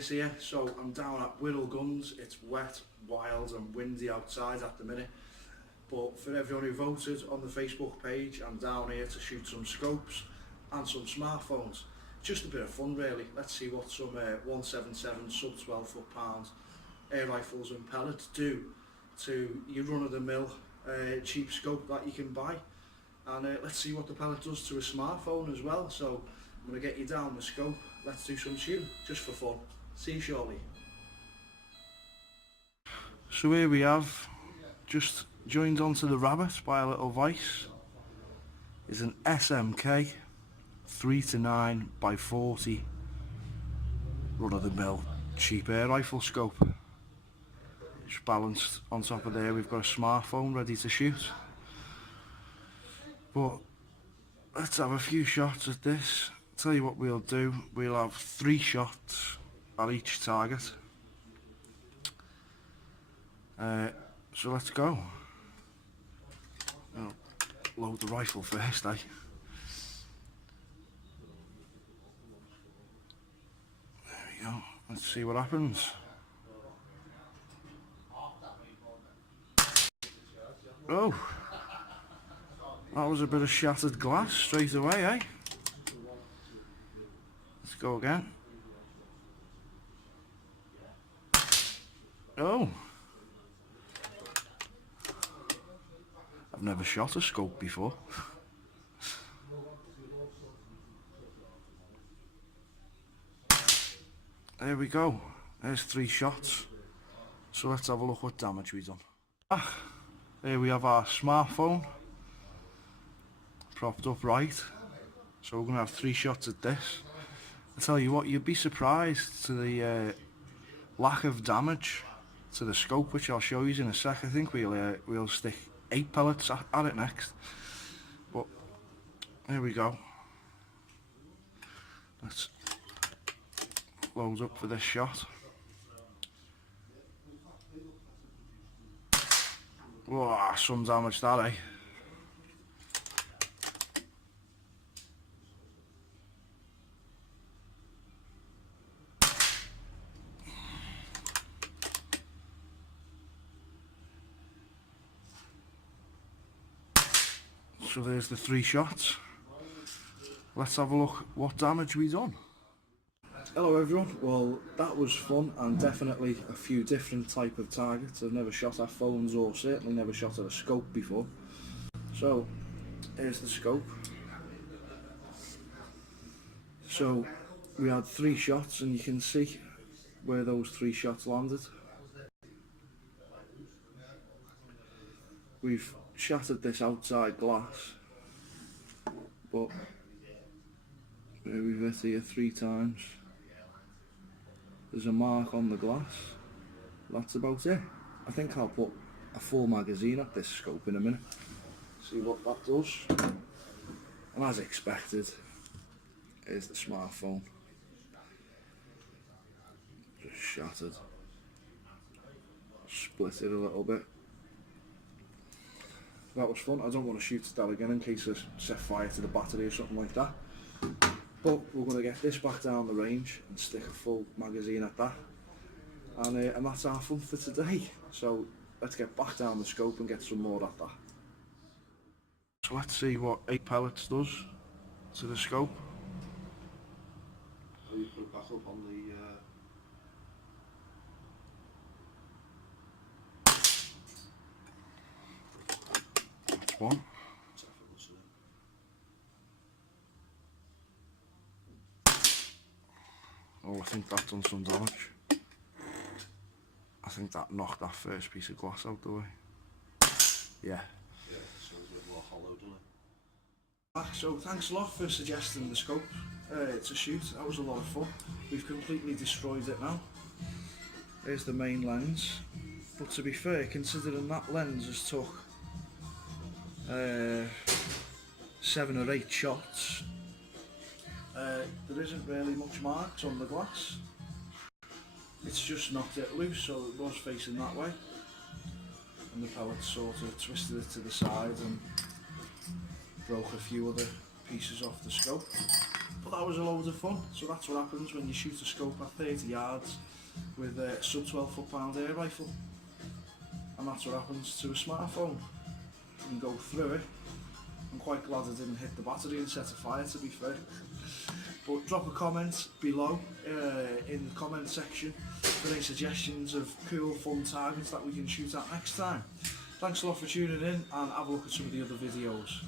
Chris here. So I'm down at Whittle Guns. It's wet, wild and windy outside at the minute. But for everyone who voted on the Facebook page, I'm down here to shoot some scopes and some smartphones. Just a bit of fun really. Let's see what some 177 sub 12 foot-pound air rifles and pellets do to your run-of-the-mill cheap scope that you can buy. And let's see what the pellet does to a smartphone as well. So I'm going to get you down the scope. Let's do some shooting, just for fun. See you shortly. So here we have, just joined onto the Rabbit by a little vice, is an SMK 3-9x40 run-of-the-mill cheap air rifle scope. Just balanced on top of there, we've got a smartphone ready to shoot. But let's have a few shots at this. Tell you what we'll do, we'll have 3 shots at each target. So let's go. I'll load the rifle first, eh? There we go, let's see what happens. Oh, that was a bit of shattered glass straight away, eh? Let's go again. Oh, I've never shot a scope before. There we go, there's 3 shots. So let's have a look what damage we've done. Here we have our smartphone propped up right. So we're going to have 3 shots at this. I tell you what, you'd be surprised to the lack of damage to the scope, which I'll show you in a sec. I think we'll stick 8 pellets at it next. But here we go. Let's load up for this shot. Whoa, some damage that, eh? So there's the 3 shots. Let's have a look what damage we've done. Hello everyone, well that was fun and definitely a few different type of targets. I've never shot at phones or certainly never shot at a scope before. So here's the scope. So we had 3 shots and you can see where those 3 shots landed. We've shattered this outside glass, but we've hit here 3 times. There's a mark on the glass. That's about it. I think I'll put a full magazine at this scope in a minute. See what that does. And as expected, here's the smartphone. Just shattered. Split it a little bit. That was fun. I don't want to shoot that again in case I set fire to the battery or something like that. But we're going to get this back down the range and stick a full magazine at that. And that's our fun for today. So let's get back down the scope and get some more at that. So let's see what 8 pellets does to the scope. So you put it back up on the... That's 1. Oh, I think that's done some damage. I think that knocked that first piece of glass out the way. Yeah. Yeah, it sounds a bit more hollow, doesn't it? So thanks a lot for suggesting the scope. It's a shoot, that was a lot of fun. We've completely destroyed it now. There's the main lens. But to be fair, considering that lens has took 7 or 8 shots, there isn't really much marks on the glass. It's just knocked it loose, so it was facing that way. And the pellet sort of twisted it to the side and broke a few other pieces off the scope. But that was a load of fun. So that's what happens when you shoot a scope at 30 yards with a sub 12 foot-pound air rifle. And that's what happens to a smartphone. You can go through it. I'm quite glad I didn't hit the battery and set a fire, to be fair. But drop a comment below in the comment section for any suggestions of cool, fun targets that we can shoot at next time. Thanks a lot for tuning in, and have a look at some of the other videos.